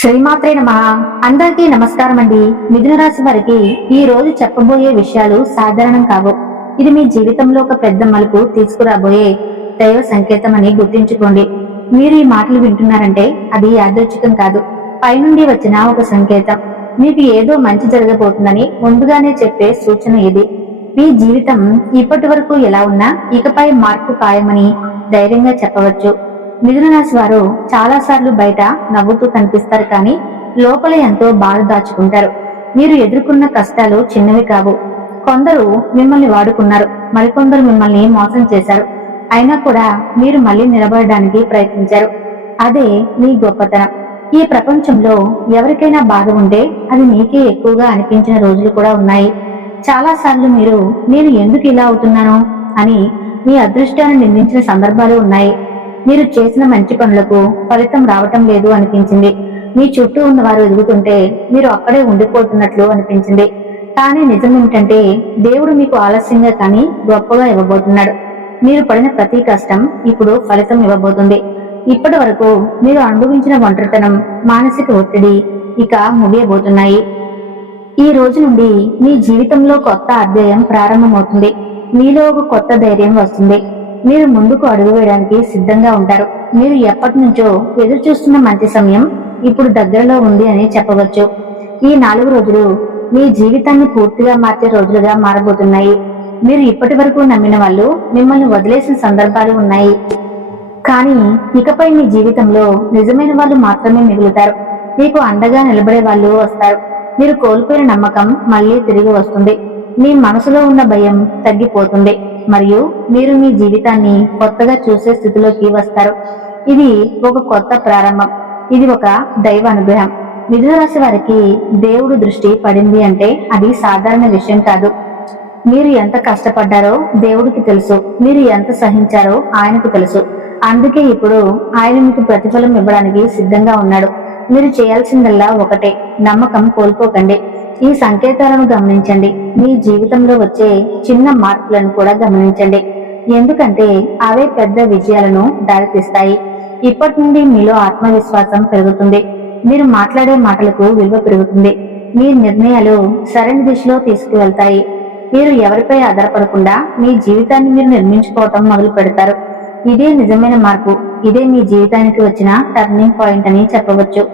శ్రీమాత్రే నమః. అందరికీ నమస్కారం అండి. మిథున రాశి వారికి ఈ రోజు చెప్పబోయే విషయాలు సాధారణం కావు. ఇది మీ జీవితంలో ఒక పెద్ద మలుపు తీసుకురాబోయే దైవ సంకేతం అని గుర్తుంచుకోండి. మీరు ఈ మాటలు వింటున్నారంటే అది యాదృచ్ఛికం కాదు, పైనుండి వచ్చిన ఒక సంకేతం. మీకు ఏదో మంచి జరగబోతుందని ముందుగానే చెప్పే సూచన ఇది. మీ జీవితం ఇప్పటి వరకు ఎలా ఉన్నా ఇకపై మార్పు ఖాయమని ధైర్యంగా చెప్పవచ్చు. మిథున రాశి వారు చాలా సార్లు బయట నవ్వుతూ కనిపిస్తారు, కానీ లోపల ఎంతో బాధ దాచుకుంటారు. మీరు ఎదుర్కొన్న కష్టాలు చిన్నవి కావు. కొందరు మిమ్మల్ని వాడుకున్నారు, మరికొందరు మిమ్మల్ని మోసం చేశారు. అయినా కూడా మీరు మళ్ళీ నిలబడడానికి ప్రయత్నించారు. అదే మీ గొప్పతనం. ఈ ప్రపంచంలో ఎవరికైనా బాధ ఉంటే అది మీకే ఎక్కువగా అనిపించిన రోజులు కూడా ఉన్నాయి. చాలా సార్లు నేను ఎందుకు ఇలా అవుతున్నాను అని మీ అదృష్టాన్ని నిందించిన సందర్భాలు ఉన్నాయి. మీరు చేసిన మంచి పనులకు ఫలితం రావటం లేదు అనిపించింది. మీ చుట్టూ ఉన్న వారు ఎదుగుతుంటే మీరు అక్కడే ఉండిపోతున్నట్లు అనిపించింది. కానీ నిజం ఏమిటంటే దేవుడు మీకు ఆలస్యంగా కానీ గొప్పగా ఇవ్వబోతున్నాడు. మీరు పడిన ప్రతి కష్టం ఇప్పుడు ఫలితం ఇవ్వబోతుంది. ఇప్పటి వరకు మీరు అనుభవించిన ఒంటరితనం, మానసిక ఒత్తిడి ఇక ముగియబోతున్నాయి. ఈ రోజు నుండి మీ జీవితంలో కొత్త అధ్యాయం ప్రారంభమవుతుంది. మీలో ఒక కొత్త ధైర్యం వస్తుంది. మీరు ముందుకు అడుగు వేయడానికి సిద్ధంగా ఉంటారు. మీరు ఎప్పటి నుంచో ఎదురు చూస్తున్న మంచి సమయం ఇప్పుడు దగ్గరలో ఉంది అని చెప్పవచ్చు. ఈ 4 రోజులు మీ జీవితాన్ని పూర్తిగా మార్చే రోజులుగా మారబోతున్నాయి. మీరు ఇప్పటి వరకు నమ్మిన వాళ్ళు మిమ్మల్ని వదిలేసిన సందర్భాలు ఉన్నాయి, కానీ ఇకపై మీ జీవితంలో నిజమైన వాళ్ళు మాత్రమే మిగులుతారు. మీకు అండగా నిలబడే వాళ్ళు వస్తారు. మీరు కోల్పోయిన నమ్మకం మళ్ళీ తిరిగి వస్తుంది. మీ మనసులో ఉన్న భయం తగ్గిపోతుంది మరియు మీరు మీ జీవితాన్ని కొత్తగా చూసే స్థితిలోకి వస్తారు. ఇది ఒక కొత్త ప్రారంభం. ఇది ఒక దైవ అనుగ్రహం. మిథున రాశి వారికి దేవుడు దృష్టి పడింది అంటే అది సాధారణ విషయం కాదు. మీరు ఎంత కష్టపడ్డారో దేవుడికి తెలుసు. మీరు ఎంత సహించారో ఆయనకు తెలుసు. అందుకే ఇప్పుడు ఆయన మీకు ప్రతిఫలం ఇవ్వడానికి సిద్ధంగా ఉన్నాడు. మీరు చేయాల్సిందల్లా ఒకటే, నమ్మకం కోల్పోకండి. ఈ సంకేతాలను గమనించండి. మీ జీవితంలో వచ్చే చిన్న మార్పులను కూడా గమనించండి, ఎందుకంటే అవే పెద్ద విజయాలను దారితీస్తాయి. ఇప్పటి నుండి మీలో ఆత్మవిశ్వాసం పెరుగుతుంది. మీరు మాట్లాడే మాటలకు విలువ పెరుగుతుంది. మీ నిర్ణయాలు సరైన దిశలో తీసుకువెళ్తాయి. మీరు ఎవరిపై ఆధారపడకుండా మీ జీవితాన్ని మీరు నిర్మించుకోవటం మొదలు పెడతారు. ఇదే నిజమైన మార్పు. ఇదే మీ జీవితానికి వచ్చిన టర్నింగ్ పాయింట్ అని చెప్పవచ్చు.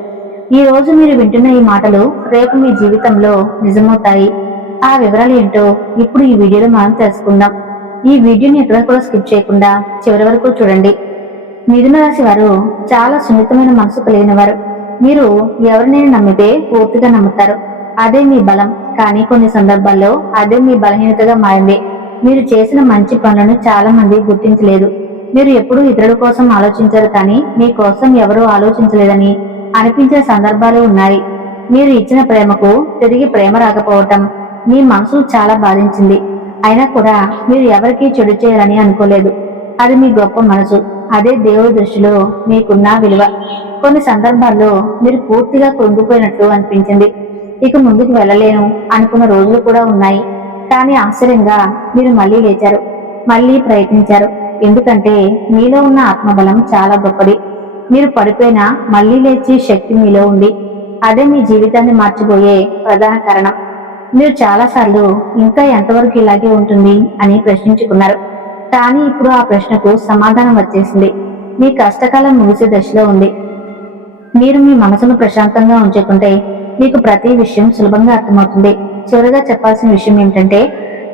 ఈ రోజు మీరు వింటున్న ఈ మాటలు రేపు మీ జీవితంలో నిజమవుతాయి. ఆ వివరాలు ఏంటో ఇప్పుడు ఈ వీడియోలో మనం తెలుసుకుందాం. ఈ వీడియోని ఎక్కడ కూడా స్కిప్ చేయకుండా చివరి వరకు చూడండి. మిథున రాశి వారు చాలా సున్నితమైన మనసు కలిగిన వారు. మీరు ఎవరినైనా నమ్మితే పూర్తిగా నమ్ముతారు. అదే మీ బలం. కానీ కొన్ని సందర్భాల్లో అదే మీ బలహీనతగా మారింది. మీరు చేసిన మంచి పనులను చాలా మంది గుర్తించలేదు. మీరు ఎప్పుడూ ఇతరుల కోసం ఆలోచించారు, కానీ మీ కోసం ఎవరూ ఆలోచించలేదని అనిపించే సందర్భాలు ఉన్నాయి. మీరు ఇచ్చిన ప్రేమకు తిరిగి ప్రేమ రాకపోవటం మీ మనసు చాలా బాధించింది. అయినా కూడా మీరు ఎవరికీ చెడు చేయాలని అనుకోలేదు. అది మీ గొప్ప మనసు. అదే దేవుడి దృష్టిలో మీకున్న విలువ. కొన్ని సందర్భాల్లో మీరు పూర్తిగా కృంగిపోయినట్లు అనిపించింది. ఇక ముందుకు వెళ్ళలేను అనుకున్న రోజులు కూడా ఉన్నాయి. కానీ ఆశ్చర్యంగా మీరు మళ్ళీ లేచారు, మళ్ళీ ప్రయత్నించారు. ఎందుకంటే మీలో ఉన్న ఆత్మబలం చాలా గొప్పది. మీరు పడిపోయినా మళ్ళీ లేచి శక్తి మీలో ఉంది. అదే మీ జీవితాన్ని మార్చిపోయే ప్రధాన కారణం. మీరు చాలాసార్లు ఇంకా ఎంతవరకు ఇలాగే ఉంటుంది అని ప్రశ్నించుకున్నారు, కానీ ఇప్పుడు ఆ ప్రశ్నకు సమాధానం వచ్చేసింది. మీ కష్టకాలం ముగిసే దశలో ఉంది. మీరు మీ మనసును ప్రశాంతంగా ఉంచుకుంటే మీకు ప్రతి విషయం సులభంగా అర్థమవుతుంది. చివరిగా చెప్పాల్సిన విషయం ఏమిటంటే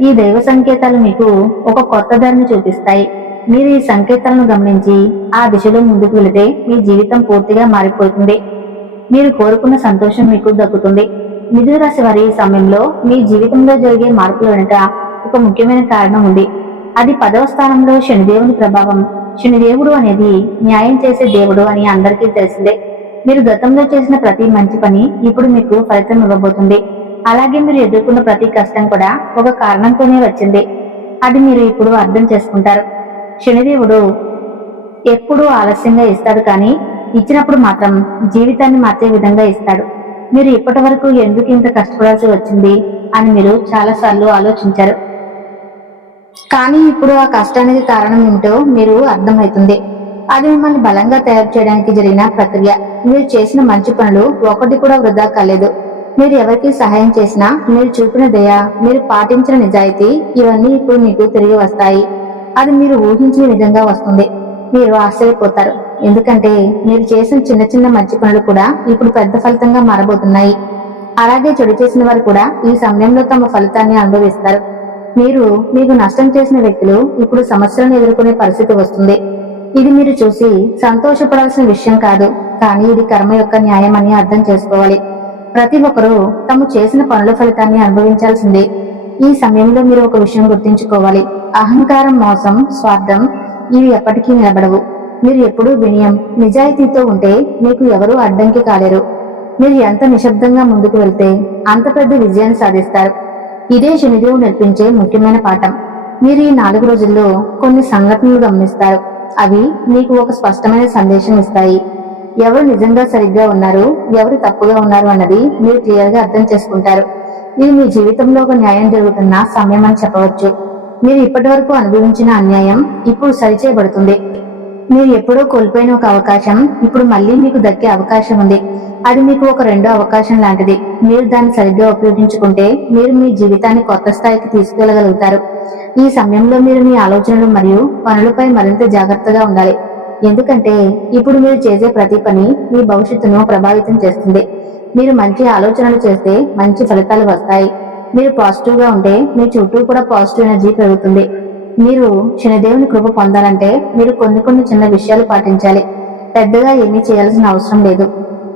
ఈ దైవ సంకేతాలు మీకు ఒక కొత్త దారిని చూపిస్తాయి. మీరు ఈ సంకేతాలను గమనించి ఆ దిశలో ముందుకు వెళితే మీ జీవితం పూర్తిగా మారిపోతుంది. మీరు కోరుకున్న సంతోషం మీకు దక్కుతుంది. మిథున రాశి వారి సమయంలో మీ జీవితంలో జరిగే మార్పుల వెనుక ఒక ముఖ్యమైన కారణం ఉంది. అది 10వ స్థానంలో శనిదేవుని ప్రభావం. శనిదేవుడు అనేది న్యాయం చేసే దేవుడు అని అందరికీ తెలిసిందే. మీరు గతంలో చేసిన ప్రతి మంచి పని ఇప్పుడు మీకు ఫలితం ఇవ్వబోతుంది. అలాగే మీరు ఎదుర్కొన్న ప్రతి కష్టం కూడా ఒక కారణంతోనే వచ్చింది. అది మీరు ఇప్పుడు అర్థం చేసుకుంటారు. శనిదేవుడు ఎప్పుడూ ఆలస్యంగా ఇస్తాడు, కానీ ఇచ్చినప్పుడు మాత్రం జీవితాన్ని మార్చే విధంగా ఇస్తాడు. మీరు ఇప్పటి వరకు ఎందుకు ఇంత కష్టపడాల్సి వచ్చింది అని మీరు చాలాసార్లు ఆలోచించారు, కానీ ఇప్పుడు ఆ కష్టానికి కారణం ఏమిటో మీరు అర్థమవుతుంది. అది మిమ్మల్ని బలంగా తయారు చేయడానికి జరిగిన ప్రక్రియ. మీరు చేసిన మంచి పనులు ఒకటి కూడా వృధా కాలేదు. మీరు ఎవరికి సహాయం చేసినా, మీరు చూపిన దయ, మీరు పాటించిన నిజాయితీ, ఇవన్నీ ఇప్పుడు మీకు తిరిగి వస్తాయి. అది మీరు ఊహించిన విధంగా వస్తుంది. మీరు ఆశ్చర్యపోతారు, ఎందుకంటే మీరు చేసిన చిన్న చిన్న మంచి పనులు కూడా ఇప్పుడు పెద్ద ఫలితంగా మారబోతున్నాయి. అలాగే చెడు చేసిన వారు కూడా ఈ సమయంలో తమ ఫలితాన్ని అనుభవిస్తారు. మీకు నష్టం చేసిన వ్యక్తులు ఇప్పుడు సమస్యలను ఎదుర్కొనే పరిస్థితి వస్తుంది. ఇది మీరు చూసి సంతోషపడాల్సిన విషయం కాదు, కానీ ఇది కర్మ యొక్క న్యాయం అని అర్థం చేసుకోవాలి. ప్రతి ఒక్కరూ తాము చేసిన పనుల ఫలితాన్ని అనుభవించాల్సిందే. ఈ సమయంలో మీరు ఒక విషయం గుర్తుంచుకోవాలి. అహంకారం, మోసం, స్వార్థం ఇవి ఎప్పటికీ నిలబడవు. మీరు ఎప్పుడూ వినయం, నిజాయితీతో ఉంటే మీకు ఎవరూ అడ్డంకి కాలేరు. మీరు ఎంత నిశ్శబ్దంగా ముందుకు వెళ్తే అంత పెద్ద విజయాన్ని సాధిస్తారు. ఇదే శనిదేవుడు నేర్పించే ముఖ్యమైన పాఠం. మీరు ఈ 4 రోజుల్లో కొన్ని సంఘటనలు గమనిస్తారు. అవి మీకు ఒక స్పష్టమైన సందేశం ఇస్తాయి. ఎవరు నిజంగా సరిగ్గా ఉన్నారు, ఎవరు తప్పుగా ఉన్నారు అన్నది మీరు క్లియర్ గా అర్థం చేసుకుంటారు. ఇది మీ జీవితంలో ఒక న్యాయం జరుగుతున్న సమయం అని చెప్పవచ్చు. మీరు ఇప్పటి వరకు అనుభవించిన అన్యాయం ఇప్పుడు సరిచేయబడుతుంది. మీరు ఎప్పుడో కోల్పోయిన ఒక అవకాశం ఇప్పుడు మళ్ళీ మీకు దక్కే అవకాశం ఉంది. అది మీకు ఒక రెండో అవకాశం లాంటిది. మీరు దాన్ని సరిగ్గా ఉపయోగించుకుంటే మీరు మీ జీవితాన్ని కొత్త స్థాయికి తీసుకెళ్లగలుగుతారు. ఈ సమయంలో మీరు మీ ఆలోచనలు మరియు పనులపై మరింత జాగ్రత్తగా ఉండాలి. ఎందుకంటే ఇప్పుడు మీరు చేసే ప్రతి పని మీ భవిష్యత్తును ప్రభావితం చేస్తుంది. మీరు మంచి ఆలోచనలు చేస్తే మంచి ఫలితాలు వస్తాయి. మీరు పాజిటివ్ గా ఉంటే మీ చుట్టూ కూడా పాజిటివ్ ఎనర్జీ పెరుగుతుంది. మీరు శనిదేవుని కృప పొందాలంటే మీరు కొన్ని చిన్న విషయాలు పాటించాలి. పెద్దగా ఏమీ చేయాల్సిన అవసరం లేదు.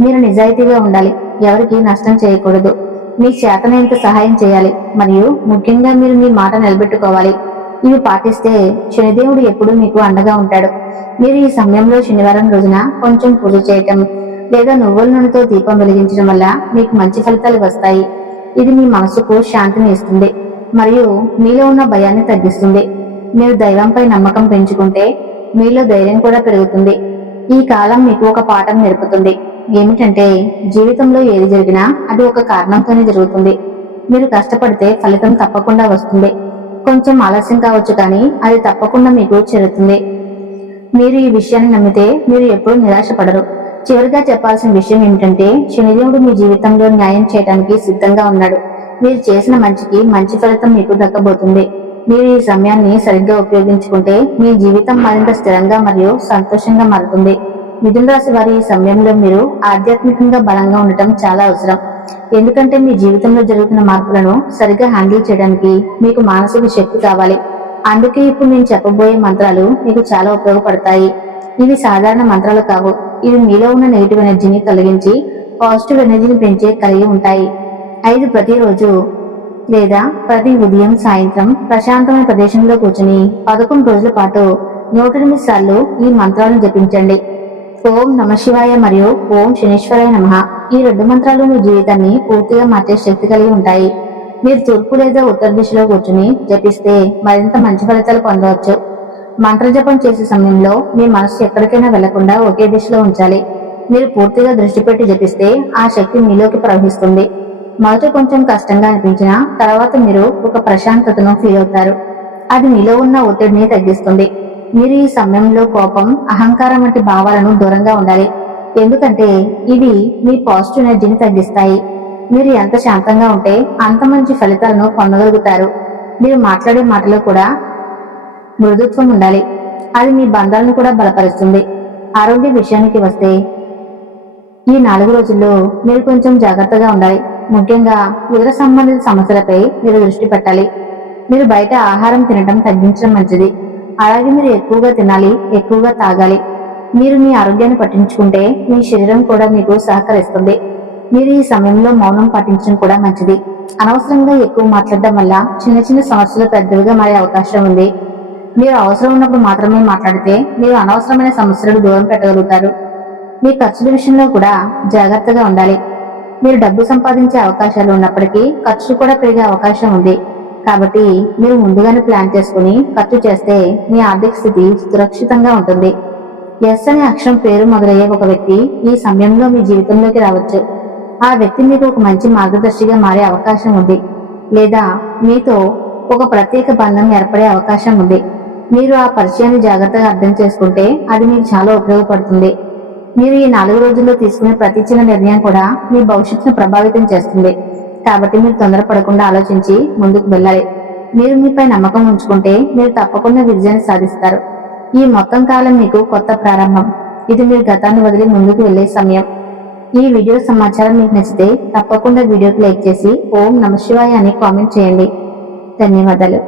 మీరు నిజాయితీగా ఉండాలి, ఎవరికి నష్టం చేయకూడదు, మీ చేతనైనంత సహాయం చేయాలి, మరియు ముఖ్యంగా మీరు మీ మాట నిలబెట్టుకోవాలి. ఇవి పాటిస్తే శనిదేవుడు ఎప్పుడూ మీకు అండగా ఉంటాడు. మీరు ఈ సమయంలో శనివారం రోజున కొంచెం పూజ చేయటం లేదా నువ్వుల నూనెతో దీపం వెలిగించడం వల్ల మీకు మంచి ఫలితాలు వస్తాయి. ఇది మీ మనసుకు శాంతిని ఇస్తుంది మరియు మీలో ఉన్న భయాన్ని తగ్గిస్తుంది. మీరు దైవంపై నమ్మకం పెంచుకుంటే మీలో ధైర్యం కూడా పెరుగుతుంది. ఈ కాలం మీకు ఒక పాఠం నేర్పుతుంది. ఏమిటంటే జీవితంలో ఏది జరిగినా అది ఒక కారణంతోనే జరుగుతుంది. మీరు కష్టపడితే ఫలితం తప్పకుండా వస్తుంది. కొంచెం ఆలస్యం కావచ్చు, కానీ అది తప్పకుండా మీకు చేరుతుంది. మీరు ఈ విషయాన్ని నమ్మితే మీరు ఎప్పుడూ నిరాశపడరు. చివరిగా చెప్పాల్సిన విషయం ఏమిటంటే శనిదేవుడు మీ జీవితంలో న్యాయం చేయడానికి సిద్ధంగా ఉన్నాడు. మీరు చేసిన మంచికి మంచి ఫలితం మీకు దక్కబోతుంది. మీరు ఈ సమయాన్ని సరిగ్గా ఉపయోగించుకుంటే మీ జీవితం మరింత స్థిరంగా మరియు సంతోషంగా మారుతుంది. మిథున రాశి వారి ఈ సమయంలో మీరు ఆధ్యాత్మికంగా బలంగా ఉండటం చాలా అవసరం. ఎందుకంటే మీ జీవితంలో జరుగుతున్న మార్పులను సరిగ్గా హ్యాండిల్ చేయడానికి మీకు మానసిక శక్తి కావాలి. అందుకే ఇప్పుడు నేను చెప్పబోయే మంత్రాలు మీకు చాలా ఉపయోగపడతాయి. ఇవి సాధారణ మంత్రాలు కావు. ఇవి మీలో ఉన్న నెగిటివ్ ఎనర్జీని తొలగించి పాజిటివ్ ఎనర్జీని పెంచే కలిగి ఉంటాయి. 5 ప్రతిరోజు లేదా ప్రతి ఉదయం, సాయంత్రం ప్రశాంతమైన ప్రదేశంలో కూర్చుని 11 రోజుల పాటు 108 సార్లు ఈ మంత్రాలను జపించండి. ఓం నమ శివాయ మరియు ఓం శనీశ్వరాయ నమః. ఈ 2 మంత్రాలు మీ జీవితాన్ని పూర్తిగా మార్చే శక్తి కలిగి ఉంటాయి. మీరు తూర్పు లేదా ఉత్తర దిశలో కూర్చుని జపిస్తే మరింత మంచి ఫలితాలు పొందవచ్చు. మంత్ర జపం చేసే సమయంలో మీ మనసు ఎక్కడికైనా వెళ్లకుండా ఒకే దిశలో ఉంచాలి. మీరు పూర్తిగా దృష్టి పెట్టి జపిస్తే ఆ శక్తి మీలోకి ప్రవహిస్తుంది. మొదట కొంచెం కష్టంగా అనిపించినా తర్వాత మీరు ఒక ప్రశాంతతను ఫీల్ అవుతారు. అది మీలో ఉన్న ఒత్తిడిని తగ్గిస్తుంది. మీరు ఈ సమయంలో కోపం, అహంకారం వంటి భావాలను దూరంగా ఉండాలి. ఎందుకంటే ఇవి మీ పాజిటివ్ ఎనర్జీని తగ్గిస్తాయి. మీరు ఎంత శాంతంగా ఉంటే అంత మంచి ఫలితాలను పొందగలుగుతారు. మీరు మాట్లాడే మాటలో కూడా మృదుత్వం ఉండాలి. అది మీ బంధాలను కూడా బలపరుస్తుంది. ఆరోగ్య విషయానికి వస్తే ఈ 4 రోజుల్లో మీరు కొంచెం జాగ్రత్తగా ఉండాలి. ముఖ్యంగా ఉదర సంబంధిత సమస్యలపై మీరు దృష్టి పెట్టాలి. మీరు బయట ఆహారం తినడం తగ్గించడం మంచిది. అలాగే మీరు ఎక్కువగా తినాలి, ఎక్కువగా తాగాలి. మీరు మీ ఆరోగ్యాన్ని పట్టించుకుంటే మీ శరీరం కూడా మీకు సహకరిస్తుంది. మీరు ఈ సమయంలో మౌనం పాటించడం కూడా మంచిది. అనవసరంగా ఎక్కువ మాట్లాడడం వల్ల చిన్న చిన్న సమస్యలు పెద్దవిగా మారే అవకాశం ఉంది. మీరు అవసరం ఉన్నప్పుడు మాత్రమే మాట్లాడితే మీరు అనవసరమైన సమస్యలకు దూరం పెట్టగలుగుతారు. మీ ఖర్చుల విషయంలో కూడా జాగ్రత్తగా ఉండాలి. మీరు డబ్బు సంపాదించే అవకాశాలు ఉన్నప్పటికీ ఖర్చులు కూడా పెరిగే అవకాశం ఉంది. కాబట్టి మీరు ముందుగానే ప్లాన్ చేసుకుని ఖర్చు చేస్తే మీ ఆర్థిక స్థితి సురక్షితంగా ఉంటుంది. ఎస్ అనే అక్షరం పేరు మొదలయ్యే ఒక వ్యక్తి ఈ సమయంలో మీ జీవితంలోకి రావచ్చు. ఆ వ్యక్తి మీకు ఒక మంచి మార్గదర్శిగా మారే అవకాశం ఉంది, లేదా మీతో ఒక ప్రత్యేక బంధం ఏర్పడే అవకాశం ఉంది. మీరు ఆ పరిచయాన్ని జాగ్రత్తగా అర్థం చేసుకుంటే అది మీకు చాలా ఉపయోగపడుతుంది. మీరు ఈ 4 రోజుల్లో తీసుకునే ప్రతి చిన్న నిర్ణయం కూడా మీ భవిష్యత్తును ప్రభావితం చేస్తుంది. కాబట్టి మీరు తొందరపడకుండా ఆలోచించి ముందుకు వెళ్ళాలి. మీరు మీపై నమ్మకం ఉంచుకుంటే మీరు తప్పకుండా విజయాన్ని సాధిస్తారు. ఈ మొత్తం కాలం మీకు కొత్త ప్రారంభం. ఇది మీరు గతాన్ని వదిలి ముందుకు వెళ్లే సమయం. ఈ వీడియో సమాచారం మీకు నచ్చితే తప్పకుండా వీడియోకి లైక్ చేసి ఓం నమః శివాయ అని కామెంట్ చేయండి. ధన్యవాదాలు.